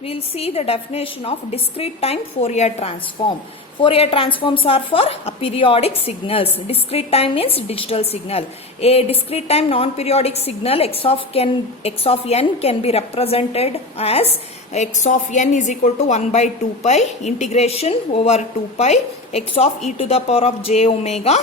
we will see the definition of discrete time Fourier transform. Fourier transforms are for periodic signals. Discrete time means digital signal. A discrete time non-periodic signal x of n can be represented as x of n is equal to 1 by 2 pi integration over 2 pi x of e to the power of j omega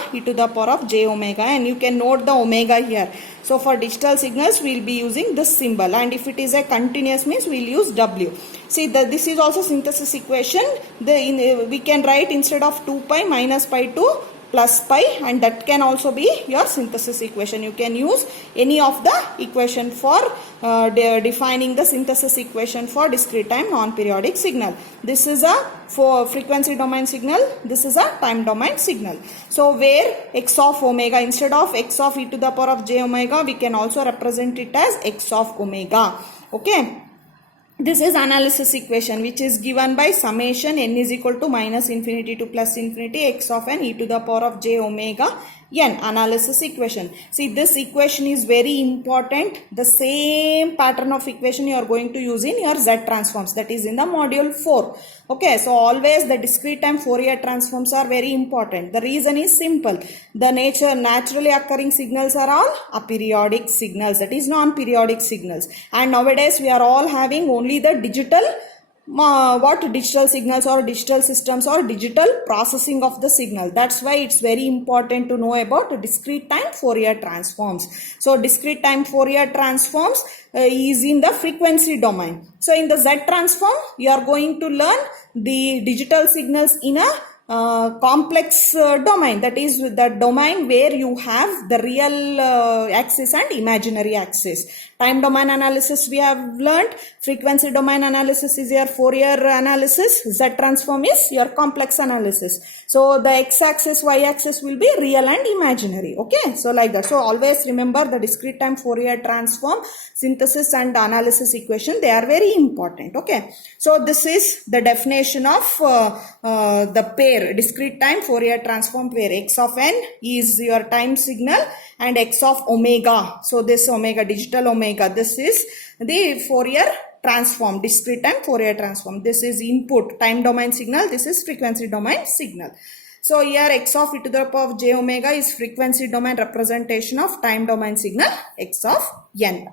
and you can note the omega here. So for digital signals we will be using this symbol, and if it is a continuous means we will use w. See this is also synthesis equation. We can write instead of 2 pi minus pi to plus pi, and that can also be your synthesis equation. You can use any of the equation for defining the synthesis equation for discrete time non-periodic signal. This is a frequency domain signal, this is a time domain signal. So where x of omega, instead of x of e to the power of j omega, we can also represent it as x of omega. Okay. This is analysis equation which is given by summation n is equal to minus infinity to plus infinity x of n e to the power of j omega n, analysis equation. See, this equation is very important. The same pattern of equation you are going to use in your Z transforms, that is in the module 4. Okay, so always the discrete time Fourier transforms are very important. The reason is simple. The naturally occurring signals are all aperiodic signals, that is non-periodic signals. And nowadays we are all having only the digital digital signals or digital systems or digital processing of the signal. That's why it's very important to know about discrete time Fourier transforms. So discrete time Fourier transforms is in the frequency domain. So in the Z transform you are going to learn the digital signals in a complex domain, that is the domain where you have the real axis and imaginary axis. Time domain analysis we have learned, frequency domain analysis is your Fourier analysis, Z transform is your complex analysis. So the x-axis, y-axis will be real and imaginary. Okay, so like that. So always remember the discrete time Fourier transform, synthesis and analysis equation, they are very important. Okay, so this is the definition of the pair, discrete time Fourier transform pair. X of n is your time signal and x of omega. So this omega, digital omega, this is the Fourier transform, discrete time Fourier transform. This is input time domain signal, this is frequency domain signal. So here x of e to the power of j omega is frequency domain representation of time domain signal x of n.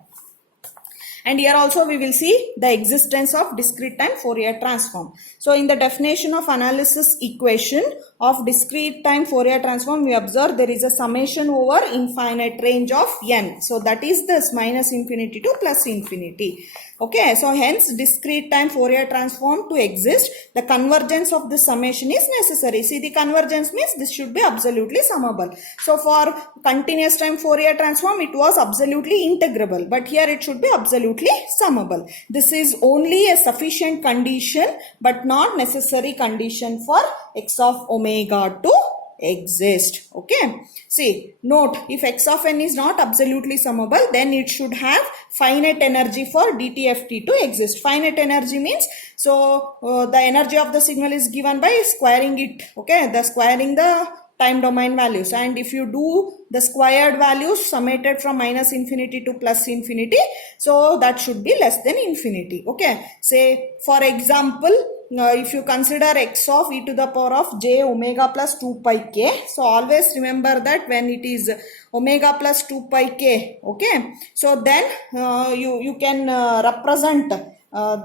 And here also we will see the existence of discrete time Fourier transform. So in the definition of analysis equation of discrete time Fourier transform, we observe there is a summation over infinite range of n. So that is this minus infinity to plus infinity. Okay, so hence discrete time Fourier transform to exist, the convergence of the summation is necessary. See, the convergence means this should be absolutely summable. So for continuous time Fourier transform, it was absolutely integrable, but here it should be absolutely summable. This is only a sufficient condition but not necessary condition for x of omega to exist. Okay, see, note, if x of n is not absolutely summable, then it should have finite energy for DTFT to exist. Finite energy means, so the energy of the signal is given by squaring it. Okay, the squaring the time domain values, and if you do the squared values summated from minus infinity to plus infinity, so that should be less than infinity. Okay, say for example, if you consider x of e to the power of j omega plus 2 pi k, so always remember that when it is omega plus 2 pi k, okay, so then you can represent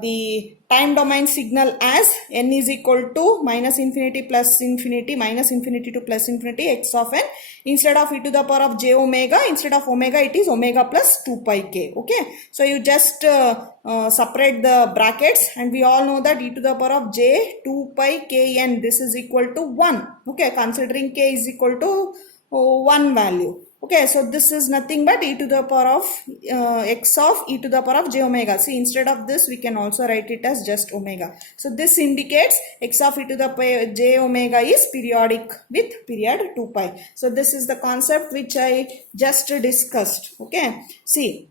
the time domain signal as n is equal to minus infinity plus infinity, minus infinity to plus infinity x of n, instead of e to the power of j omega, instead of omega it is omega plus 2 pi k. Okay, so you just separate the brackets, and we all know that e to the power of j 2 pi k n, this is equal to 1. Okay, considering k is equal to 1 value. Okay, so this is nothing but e to the power of x of e to the power of j omega. See, instead of this we can also write it as just omega. So this indicates x of e to the power j omega is periodic with period 2 pi. So this is the concept which I just discussed. Okay, see,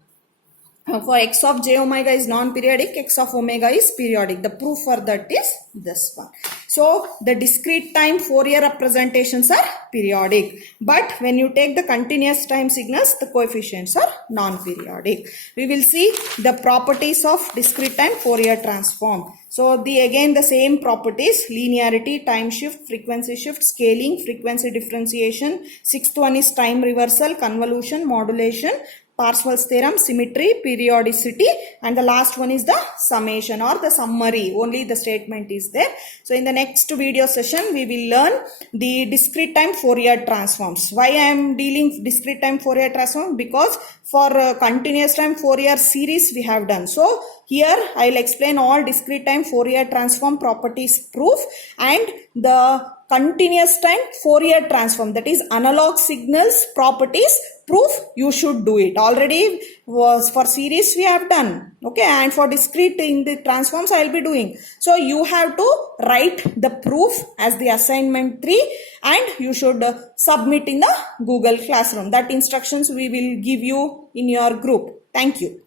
for x of j omega is non-periodic, x of omega is periodic. The proof for that is this one. So the discrete time Fourier representations are periodic, but when you take the continuous time signals, the coefficients are non-periodic. We will see the properties of discrete time Fourier transform. So again the same properties: linearity, time shift, frequency shift, scaling, frequency differentiation. Sixth one is time reversal, convolution, modulation, Parseval's theorem, symmetry, periodicity, and the last one is the summation or the summary. Only the statement is there. So in the next video session, we will learn the discrete time Fourier transforms. Why I am dealing discrete time Fourier transform? Because for continuous time Fourier series we have done. So here I will explain all discrete time Fourier transform properties proof and the continuous time Fourier transform, that is analog signals properties proof. You should do it. Already was for series we have done, okay, and for discrete in the transforms I will be doing. So you have to write the proof as the assignment 3 and you should submit in the Google Classroom. That instructions we will give you in your group. Thank you.